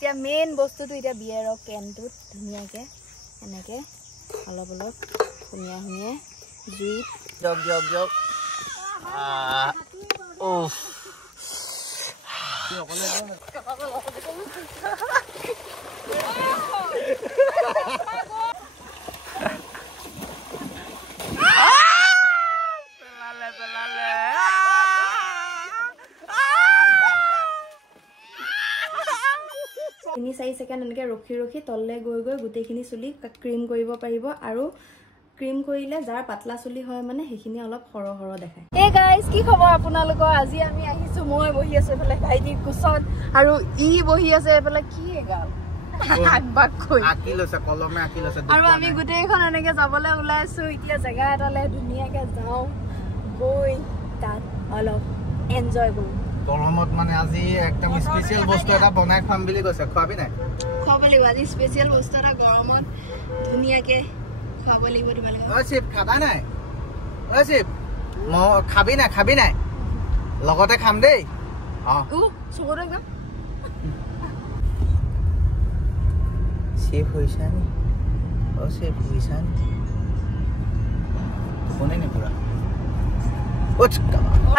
এতিয়া মেইন বস্তুটো এতিয়া বিয়েৰৰ কেনটোত ধুনীয়াকে এনেকে অলপ অলপ ধুনীয়া ধুনীয়া জুইত জগ জগ জগ উফ তিনি 4 সেকেন্ড এনেকে ৰখি ৰখি তললে গৈ গৈ গুটেখিনি চুলি ক্ৰীম কৰিব পাৰিব আৰু ক্ৰীম কৰিলে যাৰ পাতলা চুলি হয় মানে হেখিনি অলপ হৰ হৰ দেখায়। হে গাইস কি খবৰ আপোনালোকৰ? আজি আমি আহিছো মই বহি আছো এফালে ভাইটি কুছত আৰু ই বহি আছে এফালে কি গাল আগবাক কই আকিলছে কলমে আকিলছে আৰু আমি গুটেখন এনেকে যাবলৈ ওলাইছো এতিয়া জায়গা এটালে ধুনীয়াকে যাও গৈ তাত অলপ এনজয় কৰো। গৰমত মানে আজি একদম স্পেশাল বস্তু এটা বনাই খাম বুলি কৈছে খোৱাবি নাই খোৱাবলি আজি স্পেশাল বস্তু এটা গৰমত ধুনীয়াকে খোৱাবলি তোমালোক ঐ চিপ খাবা নাই ঐ চিপ ম খাবি নাই লগতে খাম দেই চকুৰ একদম চিপ হৈছা নি ও চিপ হৈছা নি কোনে নি পুৰা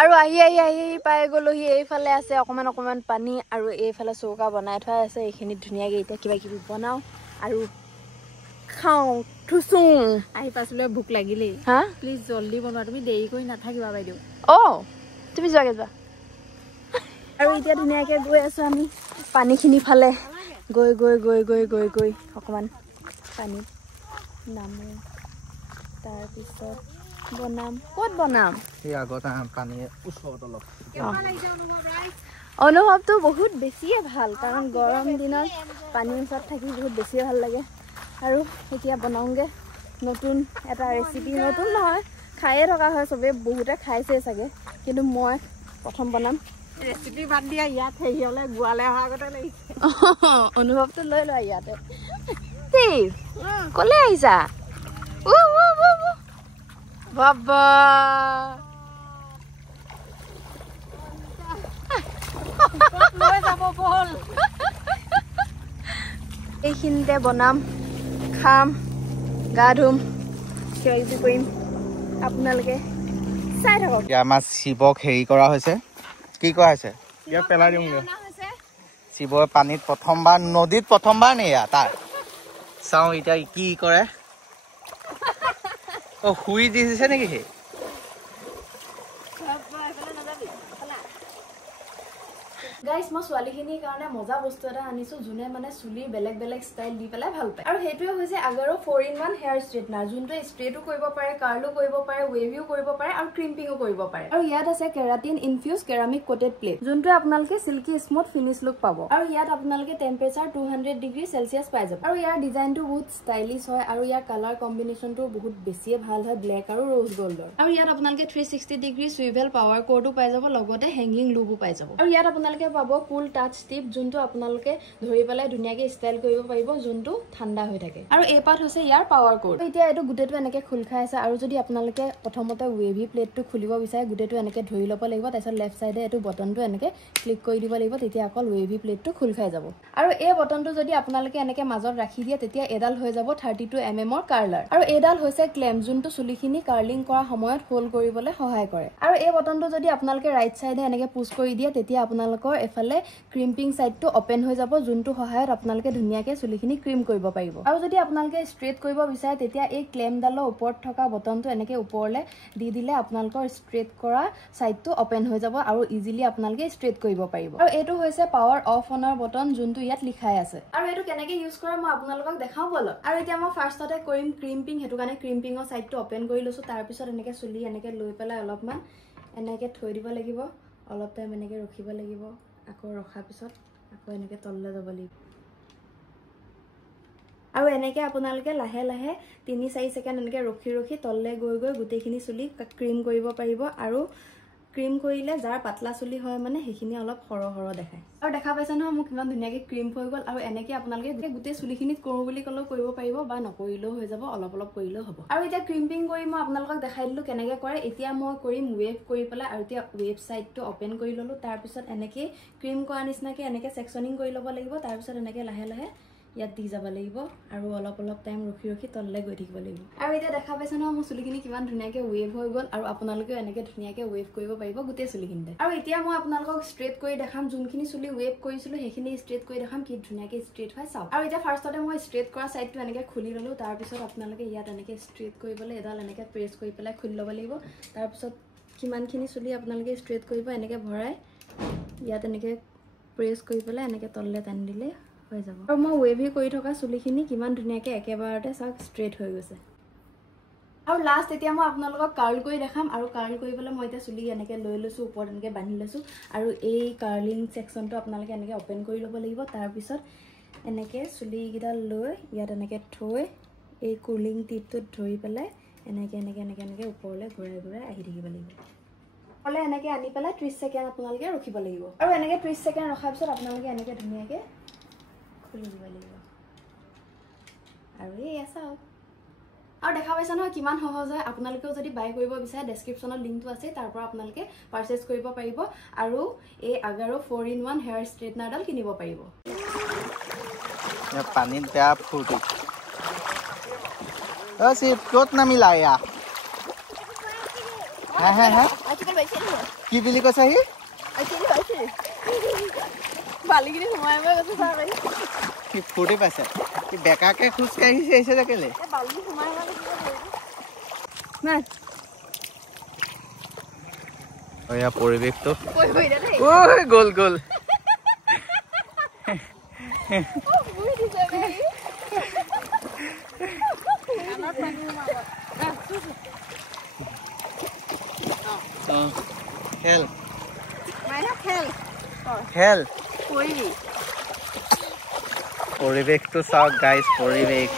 আৰু আহি পাই গলোহি এইফালে আছে অকমান পানী আৰু এইফালে চৌকা বনাই থোৱা আছে এইখিনি ধুনীয়াকে এতিয়া কিবা কিবি বনাও আৰু খাও থুসু আহি পাছলৈ ভুক লাগিলেই হা প্লিজ জলদি বনোৱা তুমি দেৰি কৰি নাথাকিবা বাইদেউ তুমি যোৱাগে যোৱা আৰু এতিয়া ধুনীয়াকে গৈ আছো আমি পানীখিনি ফালে গৈ গৈ গৈ গৈ গৈ গৈ অকমান পানীত নামো তাৰপিছত বনাম ক'ত বনাম এই আগত পানী ওচৰত অলপ অনুভৱটো বহুত বেছিয়ে ভাল কাৰণ গৰম দিনত পানীৰ ওচৰত থাকি বহুত বেছিয়ে ভাল লাগে আৰু এতিয়া বনাওঁগে নতুন এটা ৰেচিপি নতুন নহয় খায়ে থকা হয় চবে বহুতে খাইছে চাগে কিন্তু মই প্ৰথম বনাম ৰেচিপি বাদ দিয়া ইয়াত হেৰিয়লে গোৱালে অহা আগতে লাগিছে অনুভৱটো লৈ লোৱা ইয়াতে ক'লে আহিছা বাবা এইখিনিতে বনাম খাম গা ধুম কিবা কিবি কৰিম আপোনালোকে চাই থাকক আমাৰ শিৱক হেৰি কৰা হৈছে কি কৰা হৈছে ইয়াক পেলাই দিমগে শিৱই পানীত প্ৰথমবাৰ নদীত প্ৰথমবাৰ নে তাৰ চাওঁ এতিয়া কি কৰে শুই দিছে নেকি সি গাইস মই ছোৱালীখিনিৰ কাৰণে মজা বস্তু এটা আনিছো যোনে মানে চুলি বেলেগ বেলেগ ষ্টাইল দি পেলাই ভাল পায় আৰু সেইটোৱে হৈছে আগাৰো 4-in-1 হেয়াৰ ষ্ট্ৰেটনাৰ যোনটোৱে ষ্ট্ৰেটো কৰিব পাৰে কাৰ্লো কৰিব পাৰে ৱেভিও কৰিব পাৰে আৰু ক্ৰিম্পিংও কৰিব পাৰে আৰু ইয়াত আছে কেৰাটিন ইনফিউজ কেৰামিক কোটেড প্লেট যোনটোৱে আপোনালোকে সিল্কি স্মুথ ফিনিশ লুক পাব আৰু ইয়াত আপোনালোকে টেম্পাৰেচাৰ 200 ডিগ্ৰী সেলসিয়াছ পাই যাব আৰু ইয়াৰ ডিজাইনটো বহুত ষ্টাইলিছ হয় আৰু ইয়াৰ কালাৰ কম্বিনেশ্যনটো বহুত বেছিয়ে ভাল হয় ব্লেক আৰু ৰ'জ গোল্ডৰ আৰু ইয়াত আপোনালোকে 360 ডিগ্ৰী সুইভেল পাৱাৰ কোডো পাই যাব লগতে হেংগিং লুবো পাই যাব আৰু ইয়াত আপোনালোকে পাব কুল টাচ টিপ যোনটো আপোনালোকে ধৰি পেলাই ধুনীয়াকে ষ্টাইল কৰিব পাৰিব যোনটো ঠাণ্ডা হৈ থাকে আৰু এই পাৰ্ট হৈছে ইয়াৰ পাৱাৰ কোড এতিয়া এইটো গুটেটো এনেকে খুল খাই আছে আৰু যদি আপোনালোকে প্ৰথমতে ৱেভি প্লেটটো খুলিব বিচাৰে গুটেটো এনেকে ধৰি ল'ব লাগিব তাৰপিছত লেফট সাইডে এইটো বটনটো এনেকে ক্লিক কৰি দিব লাগিব তেতিয়া অকল ৱেভি প্লেটটো খুল খাই যাব আৰু এই বটনটো যদি আপোনালোকে এনেকে মাজত ৰাখি দিয়ে তেতিয়া এডাল হৈ যাব 32 mm ৰ কাৰ্লাৰ আৰু এডাল হৈছে ক্লেম যোনটো চুলিখিনি কাৰ্লিং কৰা সময়ত হোল্ড কৰিবলৈ সহায় কৰে আৰু এই বটনটো যদি আপোনালোকে ৰাইট সাইডে এনেকে পুশ কৰি দিয়ে তেতিয়া আপোনালোকৰ এফালে ক্ৰিম্পিং সাইডটো ওপেন হৈ যাব যোনটো সহায়ত আপোনালোকে ধুনীয়াকে চুলিখিনি ক্ৰীম কৰিব পাৰিব আৰু যদি আপোনালোকে ষ্ট্ৰেট কৰিব বিচাৰে তেতিয়া এই ক্লেমডালৰ ওপৰত থকা বটনটো এনেকে ওপৰলে দি দিলে আপোনালোকৰ ষ্ট্ৰেট কৰা সাইডটো ওপেন হৈ যাব আৰু ইজিলি আপোনালোকে ষ্ট্ৰেট কৰিব পাৰিব আৰু এইটো হৈছে পাৱাৰ অফ অনৰ বটন যোনটো ইয়াত লিখাই আছে আৰু এইটো কেনেকে ইউজ কৰে মই আপোনালোকক দেখাও বলক আৰু এতিয়া মই ফাৰ্ষ্টতে কৰিম ক্ৰিম্পিং হেতু কাৰণে ক্ৰিম্পিংৰ সাইডটো ওপেন কৰি লৈছো তাৰ পিছত এনেকে চুলি এনেকে লৈ পেলাই অলপমান এনেকে থৈ দিব লাগিব অলপ টাইম এনেকে ৰখিব লাগিব আকৌ ৰখাৰ পিছত আকৌ এনেকে তললে যাব লাগিব আৰু এনেকে আপোনালোকে লাহে লাহে 3-4 সেকেন্ড এনেকে ৰখি ৰখি তললে গৈ গৈ গুটেখিনি চুলি ক্ৰীম কৰিব পাৰিব আৰু ক্ৰীম কৰিলে যাৰ পাতলা চুলি হয় মানে সেইখিনি অলপ সৰহ দেখায় আৰু দেখা পাইছে নহয় মোক কিমান ধুনীয়াকৈ ক্ৰীম হৈ গ'ল আৰু এনেকৈ আপোনালোকে গোটেই চুলিখিনিত কৰোঁ বুলি ক'লেও কৰিব পাৰিব বা নকৰিলেও হৈ যাব অলপ কৰিলেও হ'ব আৰু এতিয়া ক্ৰীম্পিং কৰি মই আপোনালোকক দেখাই দিলোঁ কেনেকৈ কৰে এতিয়া মই কৰিম ৱেভ কৰি পেলাই আৰু এতিয়া ৱেব ছাইটটো অপেন কৰি ল'লোঁ তাৰপিছত এনেকৈ ক্ৰীম কৰা নিচিনাকৈ এনেকৈ ছেকশ্যনিং কৰি ল'ব লাগিব তাৰপিছত এনেকৈ লাহে ইয়াত দি যাব লাগিব আৰু অলপ টাইম ৰখি তললৈ গৈ থাকিব লাগিব আৰু এতিয়া দেখা পাইছে নহয় মোৰ চুলিখিনি কিমান ধুনীয়াকৈ ৱেভ হৈ গ'ল আৰু আপোনালোকেও এনেকৈ ধুনীয়াকৈ ৱেভ কৰিব পাৰিব গোটেই চুলিখিনিতে আৰু এতিয়া মই আপোনালোকক ষ্ট্ৰেট কৰি দেখাম যোনখিনি চুলি ৱেভ কৰিছিলোঁ সেইখিনি ষ্ট্ৰেট কৰি দেখাম কি ধুনীয়াকৈ ষ্ট্ৰেট হয় চাওক আৰু এতিয়া ফাৰ্ষ্টতে মই ষ্ট্ৰেট কৰা ছাইডটো এনেকৈ খুলি ল'লোঁ তাৰপিছত আপোনালোকে ইয়াত এনেকৈ ষ্ট্ৰেট কৰিবলৈ এডাল এনেকৈ প্ৰেছ কৰি পেলাই খুলি ল'ব লাগিব তাৰপিছত কিমানখিনি চুলি আপোনালোকে ষ্ট্ৰেট কৰিব এনেকৈ ভৰাই ইয়াত এনেকৈ প্ৰেছ কৰি পেলাই এনেকৈ তললৈ টানি দিলে হৈ যাব আৰু মই ৱেভি কৰি থকা চুলিখিনি কিমান ধুনীয়াকৈ একেবাৰতে চাওক ষ্ট্ৰেট হৈ গৈছে আৰু লাষ্ট এতিয়া মই আপোনালোকক কাৰ্ল কৰি দেখাম আৰু কাৰ্ল কৰিবলৈ মই এতিয়া চুলি এনেকৈ লৈ লৈছোঁ ওপৰত এনেকৈ বান্ধি লৈছোঁ আৰু এই কাৰ্লিং ছেকশ্যনটো আপোনালোকে এনেকৈ অ'পেন কৰি ল'ব লাগিব তাৰপিছত এনেকৈ চুলিকেইডাল লৈ ইয়াত এনেকৈ থৈ এই কুলিং টিপটোত ধৰি পেলাই এনেকৈ ওপৰলৈ ঘূৰাই আহি থাকিব লাগিব ওপৰলৈ এনেকৈ আনি পেলাই 30 ছেকেণ্ড আপোনালোকে ৰখিব লাগিব আৰু এনেকৈ 30 ছেকেণ্ড ৰখাৰ পিছত আপোনালোকে এনেকৈ ধুনীয়াকৈ খুলি দিব লাগিব আৰু এই চাওক আৰু দেখা পাইছে নহয় কিমান সহজ হয় আপোনালোকেও যদি বাই কৰিব বিচাৰে ডেছক্ৰিপশ্যনত লিংকটো আছে তাৰ পৰা আপোনালোকে পাৰচেজ কৰিব পাৰিব আৰু এই আগাৰো 4-in-1 হেয়াৰ ষ্ট্ৰেটনাৰডাল কিনিব পাৰিব পানীত বেয়া ফূৰ্তি ক'ত নামিলা এয়া কি বুলি কৈছে সি ফূৰ্তি পাইছে বেকাকে খোজকাঢ়ি আহিছে যে কেলে পৰিৱেশটো গ'ল খেল পৰিৱেশটো চাওক গাইজ পৰিৱেশ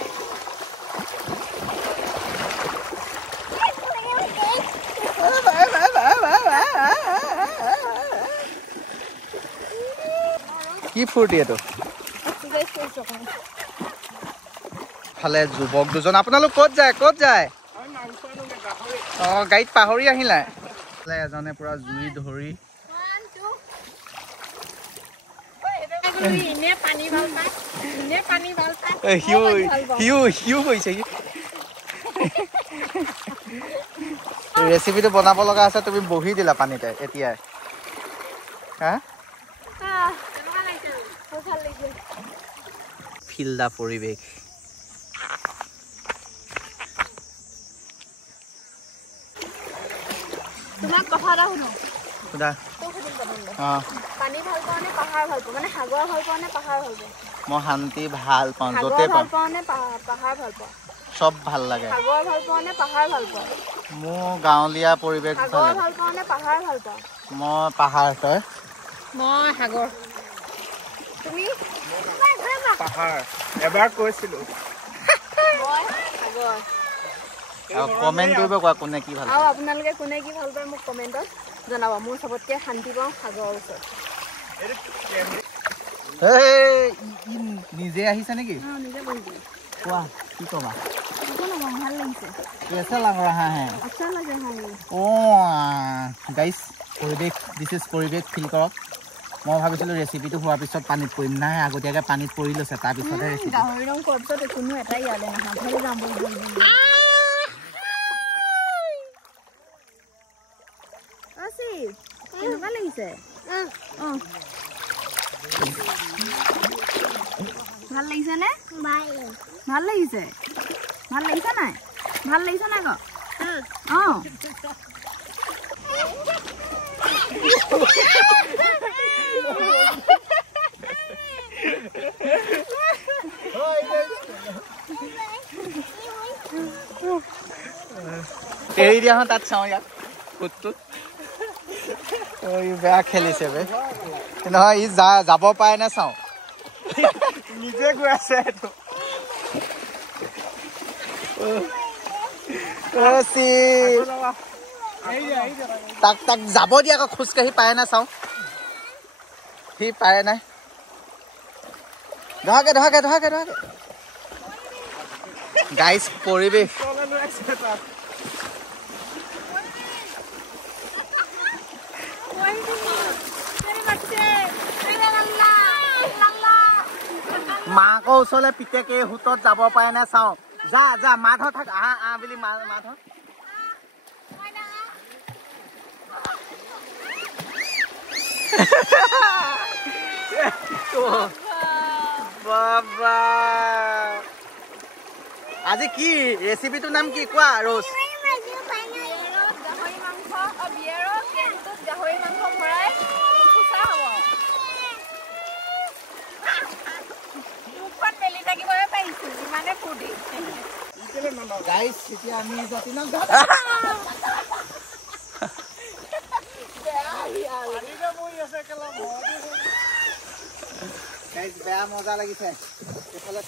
কি ফূৰ্তি এইটো ফালে যুৱক দুজন আপোনালোক ক'ত যায় গাড়ীত পাহৰি আহিলা এজনে পুৰা জুই ধৰি ৰেচিপিটো বনাব লগা আছে তুমি বহি দিলা পানীতে এতিয়াই ফিল দা পৰিৱেশ তোমাক কথা এটা শুনো পানী ভাল পাওঁ নে পাহাৰ ভাল পাওঁ মানে সাগৰ ভাল পাওঁ নে পাহাৰ ভাল পাওঁ মই শান্তি ভাল পাওঁ য'তে ভাল পাওঁ নে পাহাৰ ভাল পাওঁ সব ভাল লাগে সাগৰ ভাল পাওঁ নে পাহাৰ ভাল পাওঁ মোৰ গাঁৱলীয়া পৰিৱেশ সাগৰ ভাল পাওঁ নে পাহাৰ ভাল পাওঁ মই পাহাৰ তই মই সাগৰ তুমি পাহাৰ এবাৰ কৈছিলোঁ মই সাগৰ কমেণ্ট কৰিব কোৱা কোনে কি ভাল আৰু আপোনালোকে কোনে কি ভাল পায় মোক কমেণ্টত জনাব মোৰ চবতকৈ শান্তি পাওঁ সাগৰৰ ওচৰত নিজে আহিছে নেকি নিজে বহিছোঁ কোৱা কি ক'বা ভাল লাগিছে कैसा लग रहा है अच्छा लगे गाइस পৰিৱেশ দিছ ইজ পৰিৱেশ ফিল কৰক মই ভাবিছিলোঁ ৰেচিপিটো হোৱাৰ পিছত পানীত পৰিম নাই আগতীয়াকৈ পানীত পৰি লৈছে তাৰপিছতহে ৰেচিপি গাহৰি ৰং কৰাৰ পিছত কোনো এটাই ইয়ালে নাহা ঘৰলৈ যাম কেনেকুৱা লাগিছে ভাল লাগিছে নে ভাল লাগিছে ভাল লাগিছে নাই ভাল লাগিছে নাই আকৌ এৰি দিয়া হওঁ তাত চাওঁ ইয়াত ফুটটোত বেয়া খেলিছে বে নহয় ই যাব পাৰে নে চাওঁ নিজে গৈ আছে এইটো তাক তাক যাব দিয়া আকৌ খোজকাঢ়ি পায় না চাওঁ সি পাৰে নাই ধৰাকে ধৰাকে ধৰাকে ধৰাকে গাইজ পৰিৱেশ মাকৰ ওচৰলৈ পিতেকে হুতত যাব পাৰে নে চাওঁ যা যা মাধ থাক আহা আহ বুলি মাধ বাবা আজি কি ৰেচিপিটোৰ নাম কি কোৱা ৰ'জ গাইজ এতিয়া আমি যতীনক বেয়া মজা লাগিছে এইফালে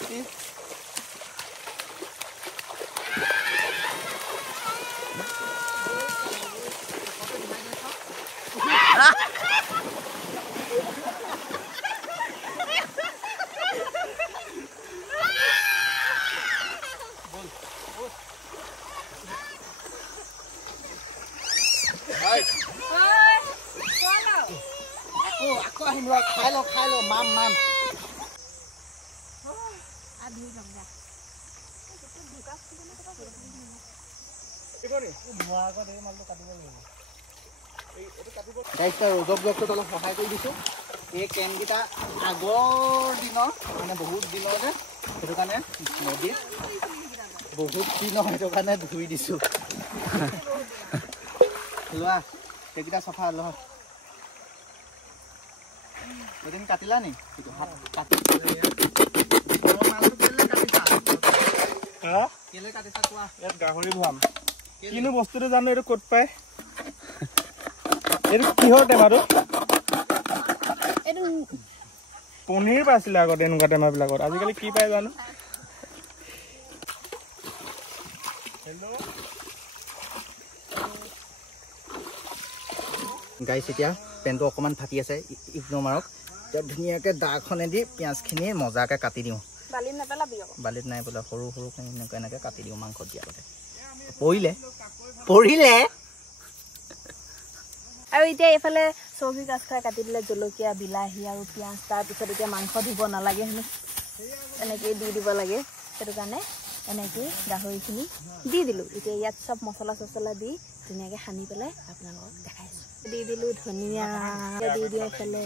আকৌ আহিম ৰ খাই ল মাম ৰজক ব্লগটোত অলপ সহায় কৰি দিছোঁ এই কেনকেইটা আগৰ দিনৰ মানে বহুত দিনৰ যে সেইটো কাৰণে নদীত বহুত দিনৰ সেইটো কাৰণে ধুই দিছোঁ লোৱা সেইকেইটা চফা লোৱা এদিন কাটিলা নি গাহৰি ভৰাম কিনো বস্তুটো জানো এইটো ক'ত পায় এইটো কিহৰ টেমাটো পনীৰ পাইছিলে আগতে এনেকুৱা টেমাবিলাকত আজিকালি কি পায় জানো গাইছ এতিয়া পেনটো অকণমান ফাটি আছে ইগন'ৰ মাৰক এতিয়া ধুনীয়াকৈ দাখনেদি পিঁয়াজখিনি মজাকৈ কাটি দিওঁ বালিত নাই বোলে সৰু সৰুকৈ এনেকৈ কাটি দিওঁ মাংস দিয়া আগতে পৰিলে আৰু এতিয়া এইফালে চব্জি কাজ খাই কাটি দিলে জলকীয়া বিলাহী আৰু পিঁয়াজ তাৰপিছত এতিয়া মাংস দিব নালাগে হেনো এনেকৈ দি দিব লাগে সেইটো কাৰণে এনেকৈ গাহৰিখিনি দি দিলোঁ এতিয়া ইয়াত চব মছলা চছলা দি ধুনীয়াকৈ সানি পেলাই আপোনালোকক দেখাইছোঁ দি দিলোঁ ধনিয়া দি দিওঁ এইফালে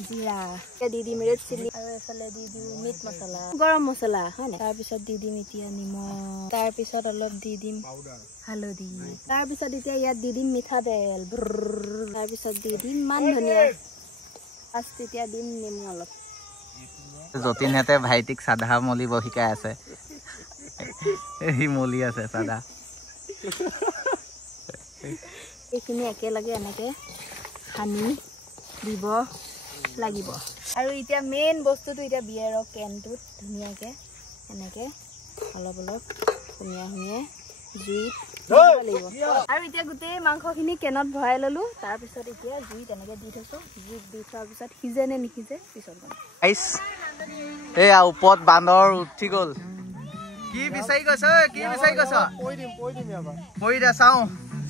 জিৰা দি দিম ৰেড চিলি আৰু এইফালে দি দিওঁ মিট মছলা গৰম মছলা হয় নাই তাৰপিছত দি দিম এতিয়া নিমখ তাৰপিছত অলপ দি দিম হালধি তাৰপিছত এতিয়া ইয়াত দি দিম মিঠাতেল তাৰপিছত দি দিম মান ধনিয়া ফাৰ্ষ্ট এতিয়া দিম নেমু অলপ যতীনহেঁতে ভাইটিক চাধা মলিব শিকাই আছে সি মলি আছে চাধা এইখিনি একেলগে এনেকৈ সানি দিব লাগিব আৰু এতিয়া মেইন বস্তুটো এতিয়া বিয়েৰৰ কেনটোত ধুনীয়াকৈ এনেকৈ অলপ অলপ সুমিয়াই জুইত লাগিব আৰু এতিয়া গোটেই মাংসখিনি কেনত ভৰাই ল'লোঁ তাৰপিছত এতিয়া জুইত এনেকৈ দি থৈছোঁ জুইত দি থোৱাৰ পিছত সিজে নে নিসিজে পিছত এয়া ওপৰত বান্দৰ উঠি গ'ল কি বিচাৰি গৈছ পৰি দে চাওঁ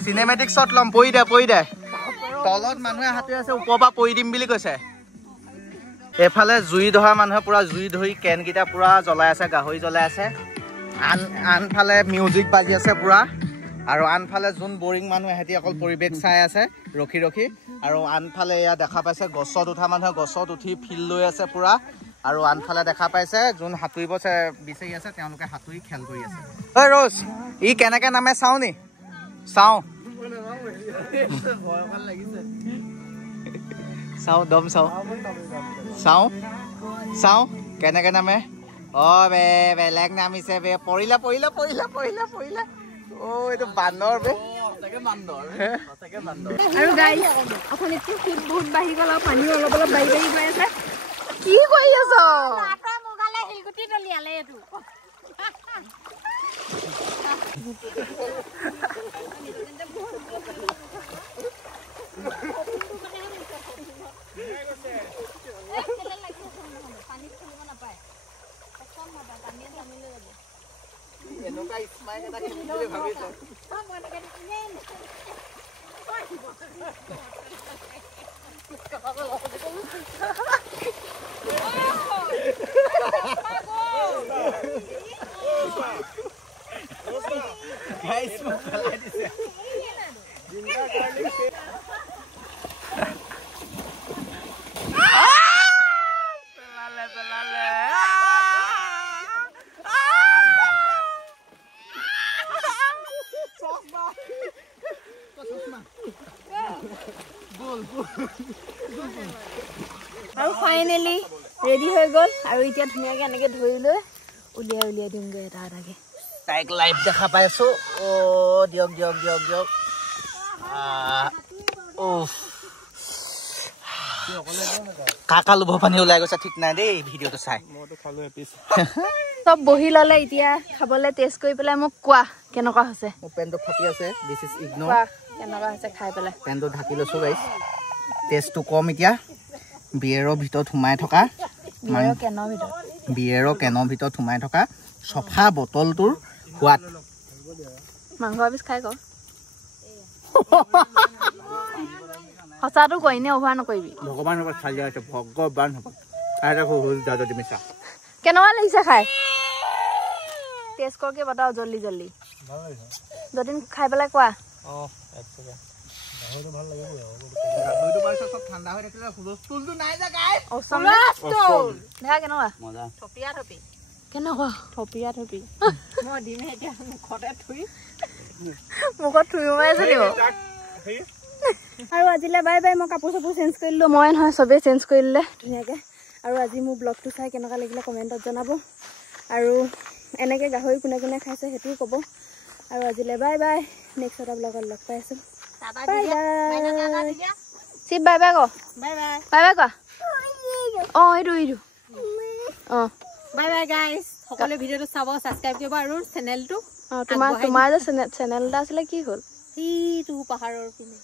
চিনেমেটিক শ্বট ল'ম পৰি দে তলত মানুহে হাতে আছে ওপৰৰ পৰা পৰি দিম বুলি কৈছে এইফালে জুই ধৰা মানুহে পুৰা জুই ধৰি কেনকেইটা পুৰা জ্বলাই আছে গাহৰি জ্বলাই আছে আনফালে মিউজিক বাজি আছে পুৰা আৰু আনফালে যোন বৰিং মানুহ এহেঁতি অকল পৰিৱেশ চাই আছে ৰখি আৰু আনফালে এয়া দেখা পাইছে গছত উঠা মানুহে গছত উঠি ফিল লৈ আছে পুৰা আৰু আনফালে দেখা পাইছে যোন সাঁতুৰিব বিচাৰি আছে তেওঁলোকে সাঁতুৰি খেল কৰি আছে ঐ ৰ'জ ই কেনেকৈ নামে চাওঁ নি চাওঁ দম চাওঁ কেনেকৈ নামে বেলেগ নামিছে বে পৰিলে এইটো বান্দৰ বে আৰু গাইজ অথনিতকৈ সুত বহুত বাঢ়ি গ'ল আৰু পানীও অলপ বাঢ়ি গৈ আছে কি কৰি আছ শিলগুটি দলিয়ালে এইটো আৰু ফাইনেলি ৰেডি হৈ গ'ল আৰু এতিয়া ধুনীয়াকৈ এনেকৈ ধৰি লৈ উলিয়াই দিমগৈ এটা এটাকৈ তাইক লাইভ দেখা পাই আছো অ দিয়ক কাকা লোভ পানী ওলাই গৈছে ঠিক নাই দেই ভিডিঅ'টো চাই চব বহি ল'লে এতিয়া খাবলৈ টেষ্ট কৰি পেলাই মোক কোৱা কেনেকুৱা হৈছে মোৰ পেনটো ফাটি আছে দিছ ইজ ইগনোৰ কেনেকুৱা হৈছে খাই পেলাই পেনটো ঢাকি লৈছো গাইছ টেষ্টটো কম এতিয়া বিয়েৰৰ ভিতৰত সোমাই থকা বিয়েৰৰ কেনৰ ভিতৰত সোমাই থকা চফা বটলটোৰ সোৱাদ মাংস এপিচ খাই ক সঁচাটো কৈ নে অভাৰ নকৰিবি ভগৱান হ'ব খালি আছে ভগৱান হ'ব আৰে হ'ল দাদা তুমি চা কেনেকুৱা লাগিছে খাই টেষ্ট কৰকে বতাও জল্দি ভাল লাগিছে যদি খাই পেলাই কোৱা এক ছেকেণ্ড গাহৰিটো ভাল লাগিব গাহৰিটো পাইছ সব ঠাণ্ডা হৈ থাকিলে হুলস্থুলটো নাই যা গাইছ দেখা কেনেকুৱা মজা কেনেকুৱা থপিয়া মই দিনে এতিয়া মুখতে থুই মুখত থুই সোমাই আছে দিব আৰু আজিলৈ বাই বাই মই কাপোৰ চাপোৰ চেঞ্জ কৰি দিলোঁ মই নহয় চবেই চেঞ্জ কৰি দিলে ধুনীয়াকৈ আৰু আজি মোৰ ব্লগটো চাই কেনেকুৱা লাগিলে কমেণ্টত জনাব আৰু এনেকৈ গাহৰি কোনে কোনে খাইছে সেইটোও ক'ব আৰু আজিলৈ বাই বাই নেক্সট এটা ব্লগত লগ পাই আছোঁ চিপ বাই বাই ক বাই কোৱা অঁ এইটো অঁ বাই গাইজ সকলোৱে ভিডিঅ'টো চাব ছাবস্ক্ৰাইব কৰিব আৰু চেনেলটো অঁ তোমাৰ যে চেনেল এটা আছিলে কি হ'ল সেইটো পাহাৰৰ পিনে